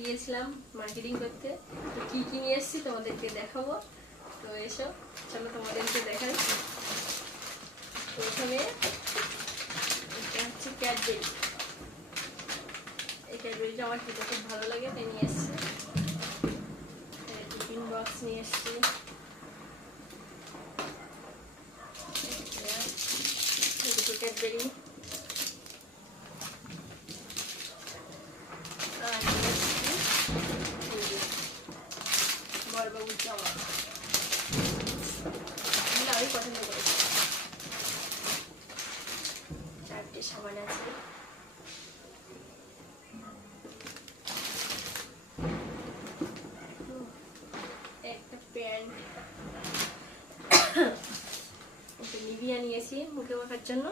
গিয়েছিলাম মার্কেটিং করতে, তো কি কি নিয়ে এসেছি তোমাদেরকে দেখাবো। তো এসো, চলো তোমাদেরকে দেখাই। প্রথমে এটা হচ্ছে ক্যাডবেরি। এই ক্যাডবেরিটা আমার খেতে খুব ভালো লাগে, তাই নিয়ে এসেছি। টিফিন বক্স নিয়ে এসেছি। দুটো ক্যাডবেরি আর নিয়ে এসেছি বড়বাবুর জামা। আমি পছন্দ করেছি। চারটে সাবান আছে। একটা প্যান্ট, নিভিয়া নিয়েছি মুখে মাখার জন্য।